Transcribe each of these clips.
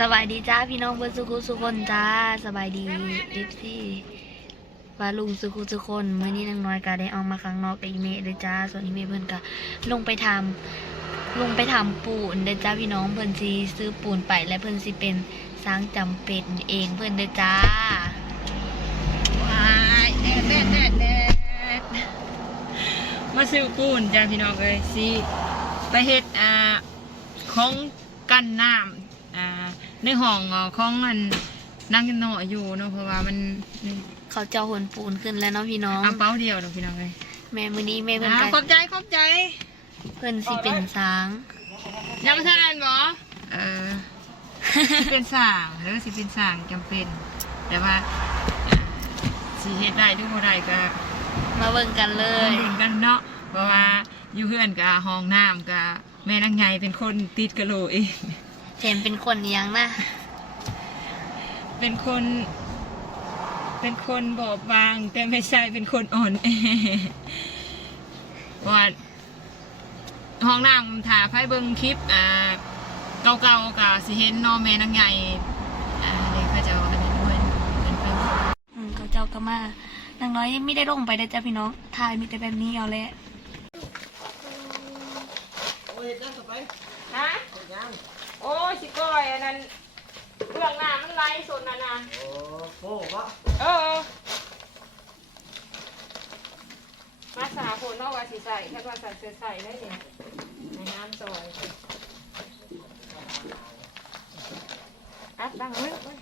สบายดีจ้าพี่น้องเพื่อนสุขุสุคนจ้าสบายดีเอฟซีวาลุงสุขุสุคนเมื่อนี้นางน้อยก็ได้ออกมาข้างนอกกับอีเมลเลยจ้าส่วนอีเมลเพื่อนก็ลงไปทำลงไปทำปูนเด้จ้าพี่น้องเพื่อนซีซื้อปูนไปและเพื่อนซีเป็นสร้างจำเป็นเองเพื่อนเด้จ้าว้ายแดดแดดแดดแดดมาซื้อปูนจ้าพี่น้องเลยสิไปเฮ็ดอ่าของกันน้ำอ่า ในห้องอะของอันนั่งกันเนาะอยู่เนาะเพราะว่ามันเขาเจ้าหนปูนขึ้นแล้วเนาะพี่น้อง เอาเป้าเดียวเนาะพี่น้องเลยแม่มื้อนี้แม่เพื่อนอ่าก็ขอบใจขอบใจเพื่อนซีเป็นสร้างยังไม่ทันบ่เออ สิเป็นสร้างหรือสิเป็นสร้างจำเป็น แต่ว่าอ่าสิเฮ็ดได้หรือบ่ได้ก็ มาเบิ่งกันเลเอยอกันเนาะเพราะว่าอยู่เพื่อนกับห้องน้ำกับแม่นางไงเป็นคนติดกะโหลเอง เห็นเป็นคนอิหยังนะ เป็นคน เป็นคนบอบบาง แต่ไม่ใช่เป็นคนอ่อนแอเพราะว่าห้องน้ำถ่าไพ่เบิ้งคลิปอ่าเก่าๆกับสิเห็นเนอแม่นางไงอ่าเด็กก็จะเอาอันนี้ด้วยเป็นเพิ่มอืมเขาเจ้าก็มานางน้อยไม่ได้ลงไปเด้อจ้าพี่น้องถ่ายมีแต่แบบนี้เอาแหละฮะ โอ้ชิก้อยอันนั้นเบื้องหน้ามันไล่สนน่ะนะโอ้โหวะเออ มาสาผลนอกว่าสีใส่แค่ว่าใส่เสื้อใส่ได้เนี่ยในน้ำซอยอัดตั้งไว้ไว้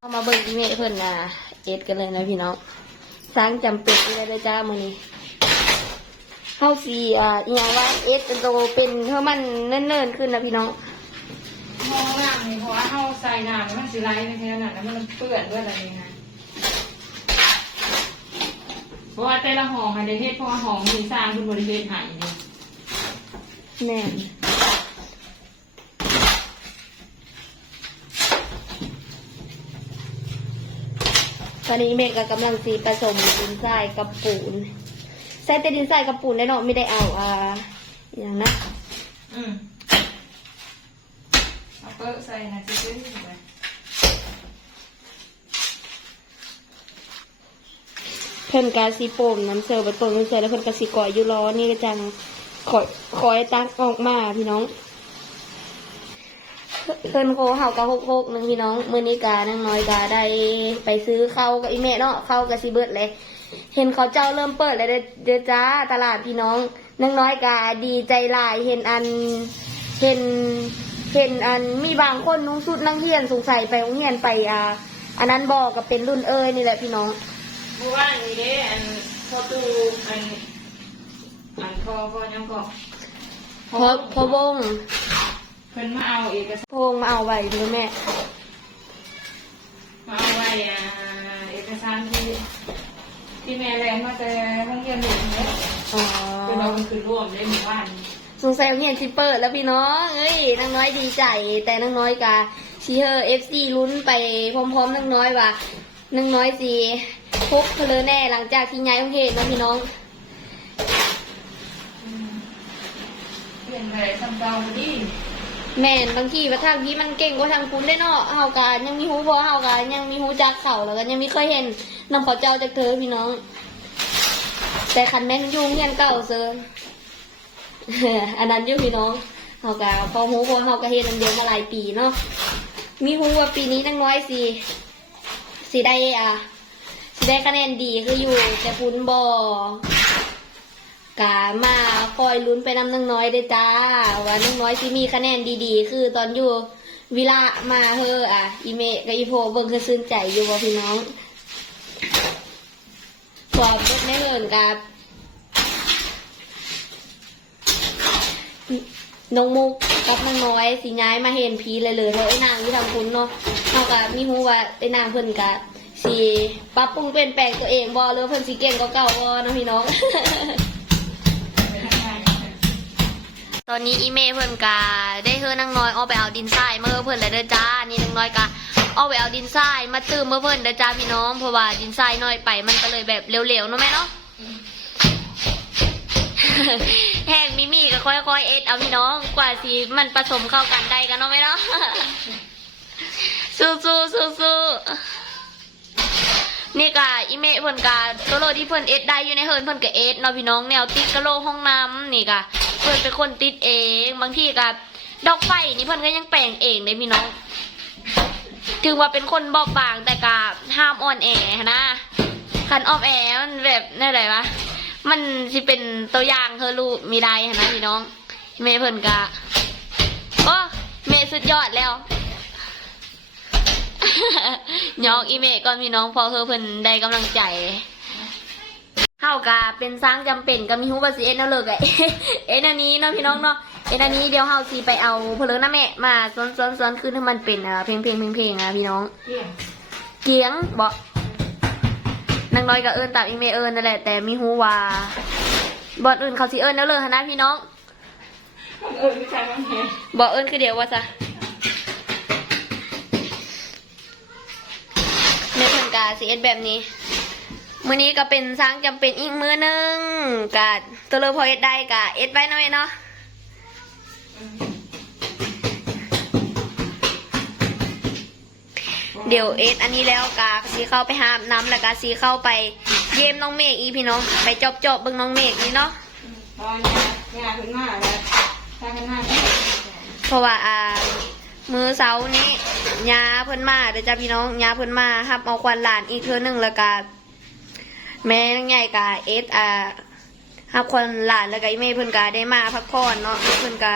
เอา มาเบิ่งอีเมลเพิ่นนะเอ็ดกันเลยนะพี่น้องสร้างจำเป็นได้เลยจ้ามื้อนี้เฮาสิอ่าอีหยังว่าเอ็ดโตเป็นเพื่อมันเนิ่นๆขึ้นนะพี่น้องห้องน้ำนี่เพราะว่าเฮาใส่น้ำมันสิไหลไม่ใช่น้ำแล้วมันเปื้อนด้วยอะไรนี่นะเพราะว่าแต่ละห้องมันได้เฮ็ดเพราะว่าห้องมีสร้างขึ้นบริเวณหายนี่แน่ ตอนนี้เมฆก็กำลังสีผสมดินทรายกับปูน ใส่แต่ดินทรายกับปูนได้เนาะไม่ได้เอาอ่าอหย่างนะอืมเอาเปิ้ลใส่นะซื้อๆไปเพิ่นกาสีโป่มน้ำเซลล์ไปต้นน้ำเซลล์แล้วเพิ่นกาสีก่อยอยู่รอนี่ก็จังคอยคอยตักออกมาพี่น้อง เพิ่นโคเฮากะหกหกหนึ่งพี่น้องมื้อนี้กานั่งน้อยกาได้ไปซื้อข้าวกับอีแม่เนาะข้าวกับสิเบิดเลย เห็นเขาเจ้าเริ่มเปิดแล้วเด้อเด้อจ้าตลาดพี่น้องนั่งน้อยกาดีใจหลายเห็นอันเห็นเห็นอันมีบางคนนุ่งสุดนักเรียนสงสัยไปโรงเรียนไปอ่าอันนั้นบอกกับเป็นรุ่นเอ้ยนี่แหละพี่น้องเมื่อวานนี้เด้อันพอตูอันอันพอพอยังก็พอพอวงเพิ่นมาเอาเอกสารพอวงมาเอาไว้ดูแม่ มาเอาไว้อ่าเอกสารที่ที่แม่แรงมาแต่ห้องเรียนหนึ่งเนี่ยอ๋อเป็นเราเป็นคือร่วมได้หมู่บ้านสงสัยโรงเรียนสิเปิดแล้วพี่น้องเอ้ยนางน้อยดีใจ แต่นางน้อยกาชีเฮอร์เอฟซีลุ้นไปพร้อมๆนางน้อยว่านางน้อยสิพบเพลอแน่หลังจากที่ย้ายโรงเรียนเนาะพี่น้องเปลี่ยนไปทำเก่าดี แม่นบางทีว่าทางที่มันเก่งกว่าทางคุณได้เนาะเฮากายังมีหูพอเฮากายังมีหูจักเขาแล้วก็ยังไม่เคยเห็นนำขอเจ้าจากเธอพี่น้อง แต่คันแม่นยุ่งเรียนเก่าเซออันนั้นอยู่พี่น้องเฮากาพอหูพอเฮากาเฮ็ดอันเดียวมาหลายปีเนาะมีหูว่าปีนี้นางน้อยสิสิได้อะสิได้คะแนนดีคืออยู่แต่พุนบ่ กามาคอยลุ้นไปนำนางน้อยได้จ้า ว่านางน้อยสิมีคะแนนดีๆ คือตอนอยู่วิละมาเฮออะ อีเมะกับอีโพเบิ่งคือซื่นใจอยู่บ่พี่น้องสอบเบิดในเหินกับน้องมุกกับนางน้อยสิย้ายมาเห็นพีเลยเลยเพราะไอ้นางที่ทำคุณเนาะเขากับมีฮู้ว่าไอ้นางเพิ่นกะสิปรับปรุงเปลี่ยนแปลงตัวเองบ่หรือเพิ่นสิเก่งกว่าเก่าบ่เนะพี่น้อง ตอนนี้อีเมเพิ่อนกาได้เฮือนางน้อยเอาไปเอาดินทรายมาเฮือเพิ่อนแล้วเด้อจ้า นี่นางน้อยกาเอาไปเอาดินทรายมาตื้มเมื่อเพิ่อนเด้อจ้าพี่น้องเพราะว่าดินทรายน้อยไปมันก็เลยแบบเร็วๆเนาะแม่เนาะแห้งมิมี่ก็ค่อยๆเอ็ดเอาพี่น้องกว่าสิมันผสมเข้ากันได้กันเนาะแม่เนาะสู้ๆสู้ๆนี่กะอีเมะเพิ่อนกะโตโลที่เพิ่อนเอ็ดได้อยู่ในเฮิร์นเพิ่อนกะเอ็ดเนาะพี่น้องแนวติดกะโลห้องน้ำนี่กะ เพิ่นเป็นคนติดเอง บางทีกะดอกไฟนี่เพิ่อนก็ยังแปลงเองเลยพี่น้อง ถึงว่าเป็นคนบอบบางแต่กะห้ามอ่อนแอนะคันออมแอมันแบบนั่นไรวะมันสิเป็นตัวอย่างเธอรู้มีได้นะพี่น้อง เมะเพิ่นกะโอ้เมะสุดยอดแล้วยอกอีเมะก่อนพี่น้องพอเธอเพิ่นได้กำลังใจ เฮากะเป็นสร้างจำเป็นก็มีฮู้ว่าสิเอ็ดแนวเลิกไอ้เอ็ดอันนี้เนาะพี่น้องเนาะเอ็ดอันนี้เดี๋ยวเฮาสิไปเอาเพลิงน้าแม่มาซ้อนซ้อนซ้อนขึ้นให้มันเป็นอะเพลงเพลงเพลงเพลงอะพี่น้องเกี่ยงเกียงบอกนางน้อยก็เอิญตามอีเมเอิญนั่นแหละแต่มีฮู้ว่าบอดอื่นเขาสิเอิญแล้วเลยหั้นนะพี่น้องเออไม่ใช่มั้งเฮ้ยบอกเอิญคือเดี๋ยวว่าซะเนื้อเพิ่นกาสีเอ็ดแบบนี้ มื้อนี้ก็เป็นสร้างจำเป็นอีกมื้อหนึงกะตัวเลยพอเอ็ดได้กะเอ็ดไว้หน่อยเนาะเดี๋ยวเอ็ดอันนี้แล้วกาสีเข้าไปหาอาบน้ำแล้วกาสีเข้าไปเยี่ยมน้องเมฆอีพี่น้องไปจบจบเบิ่งน้องเมฆนี่เนาะยายาขึ้นมาแล้วตาขึ้นมาเพราะว่าอ่ามือเสาร์นี้ยาเพิ่นมาเดี๋ยวจ้าพี่น้องยาเพิ่นมาฮับเอาควันหลานอีกเทือหนึงแล้วก็ แม่นางใหญ่กาเอสอ่าฮับคนหลานแล้วก็อีเมย์เพิ่นก็ได้มาพักผ่อนเนาะเพิ่นก็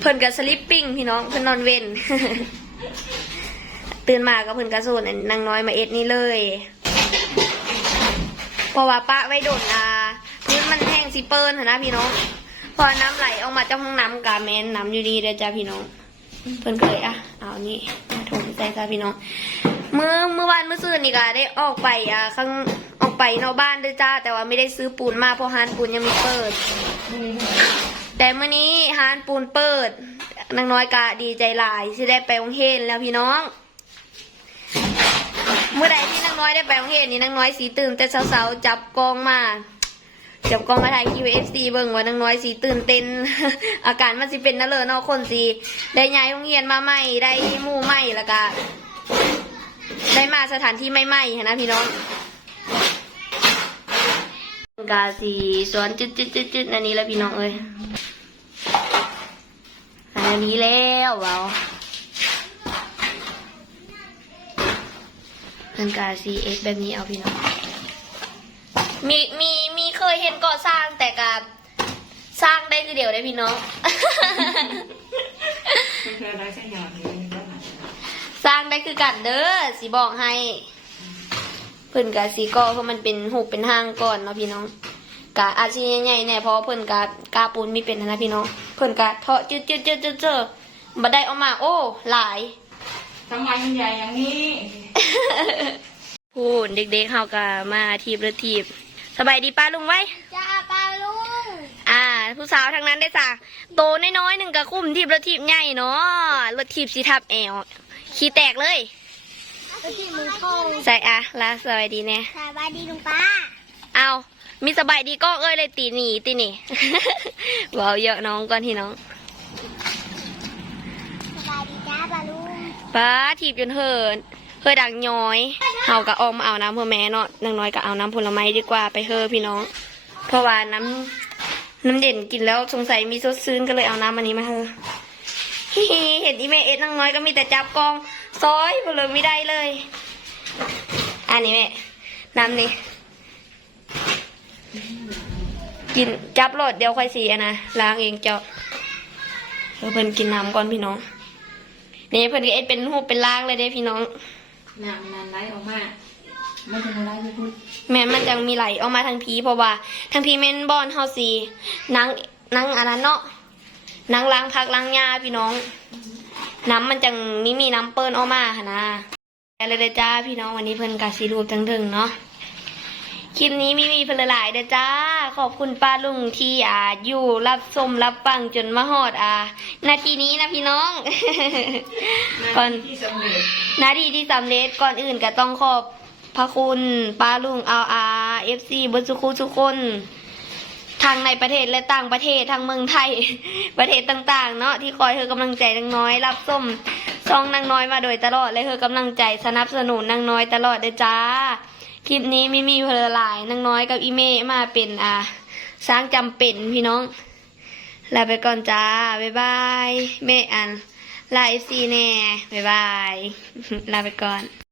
เพิ่นก็สลิปปิ้งพี่น้องเพิ่นนอนเว้นตื่นมาก็เพิ่นก็สูนนางน้อยมาเอ็ดนี่เลยเพราะว่าปะไว้โดนอ่าพื้นมันแห้งสิเปิ้นหั้นนะพี่น้องพอน้ำไหลออกมาจากห้องน้ำกาแมนน้ำอยู่ดีเลยจ้าพี่น้องเพิ่นเคยอะเอานี่มาถมใส่จ้าพี่น้อง เมื่อเมื่อวานเมื่อซื่นนี่ก็ได้ออกไปอะข้างออกไปนอกบ้านด้วยจ้า แต่ว่าไม่ได้ซื้อปูนมาเพราะฮานปูนยังไม่เปิด แต่เมื่อนี้ฮานปูนเปิดนางน้อยกะดีใจหลายที่ได้ไปโรงเรียนแล้วพี่น้อง เมื่อใดที่นางน้อยได้ไปโรงเรียนนี่นางน้อยสีตื่นแต่เช้าๆจับกองมาจับกองมาถ่าย QFC เบิ่งว่านางน้อยสีตื่นเต้นอาการมันสิเป็นนั่นเลยนาะคนสีได้ย้ายโรงเรียนมาใหม่ได้หมู่ใหม่แล้วก็ ได้มาสถานที่ใหม่ๆหั้นนะพี่น้องกาสีสวนจุดจุดจุดจุดอันนี้แล้วพี่น้องเอ้ยอันนี้แล้วเว้าเป็นกาซีเอสแบบนี้เอาพี่น้อง มีมีมีเคยเห็นก่อสร้างแต่กับสร้างได้คือเดียวได้พี่น้องมันคืออะไร สักอย่างนี้ก็มาสร้างได้คือกันเด้อสีบอกให้เพิ่นกะสีก่อเพราะมันเป็นหูปเป็นห้างก่อนเนาะพี่น้องกะอาชีพใหญ่ๆแน่เพราะเพิ่นกะกาปูนมีเป็นหั้นนะพี่น้องเพิ่นกะเทาะจืดจืดจืดจืดจืดบัดได้ออกมา โอ้ หลายทำไมมันใหญ่อย่างนี้พูดเด็กๆเขาก็มาทีบหรือทีบสบายดีป้าลุงไว้จ้าปาลุงอ่า ผู้สาวทั้งนั้นได้จ้ะโตน้อยๆหนึ่งกับคุ้มทีบรถทีบใหญ่เนาะรถทีบสีทับแอว ขี้แตกเลยไปที่มือโกงใส่อะลาสวัสดีเนี่ยสบายดีลุงป้าเอามีสบายดีก็เอ้ยเลยตีหนีตีหนี เบาเยอะน้องก่อนที่น้องสบายดีจ้าปาลุงป้าทีบจนเหินเฮอดังย้อยเฮาก็ออกมาเอาน้ำเพื่อแม่เนาะนางน้อยก็เอาน้ำผลไม้ดีกว่าไปเฮอพี่น้อง เพราะว่าน้ำน้ำเด่นกินแล้วสงสัยมีซดซื้นก็เลยเอาน้ำอันนี้มาเฮอ ฮิฮิเห็นอีเมเอสนางน้อยก็มีแต่จับกองซอยไปเลยไม่ได้เลย อันนี้แม่น้ำนี่กินจับโหลดเดี๋ยวค่อยสีอะนะล้างเองเจ้าเออเพิ่นกินน้ำก่อนพี่น้องนี่เพิ่นก็เอ็ดเป็นหูปเป็นล่างเลยเด้พี่น้องน้ำมันไหลออกมาไม่เป็นอะไรพี่พูดแม่นมันจังมีไหลออกมาทางพีเพราะว่าทางพีเมนบอนเฮาสีนังนังอันนั้นเนาะนังล้างพักล้างยาพี่น้อง น้ำมันจังมีมีน้ำเปิ้นออกมาค่ะนะแล้วเลยจ้าพี่น้องวันนี้เพิ่นกาสีรูปทั้งถึงเนาะคลิปนี้ไม่มีเพลหลายเด้อจ้า ขอบคุณป้าลุงที่อ่าอยู่รับชมรับฟังจนมาฮอดอ่านาทีนี้นะพี่น้อง ก่อนที่สำเร็จนาทีที่สำเร็จก่อนอื่นก็ต้องขอบพระคุณป้าลุงเอาอาเอฟซีบนสุขุทุกคน ทางในประเทศและต่างประเทศทางเมืองไทย ประเทศต่างๆ เนาะที่คอยเธอกำลังใจนางน้อย รับส้มซองนางน้อยมาโดยตลอดและเธอกำลังใจสนับสนุนนางน้อยตลอดเด้อจ้า คลิปนี้ไม่มีเพลหลายนางน้อยกับอีเมมาเป็นอ่าสร้างจำเป็นพี่น้องลาไปก่อนจ้า บ๊ายบายเมอันลาเอฟซีแน่ บ๊ายบาย ลาไปก่อน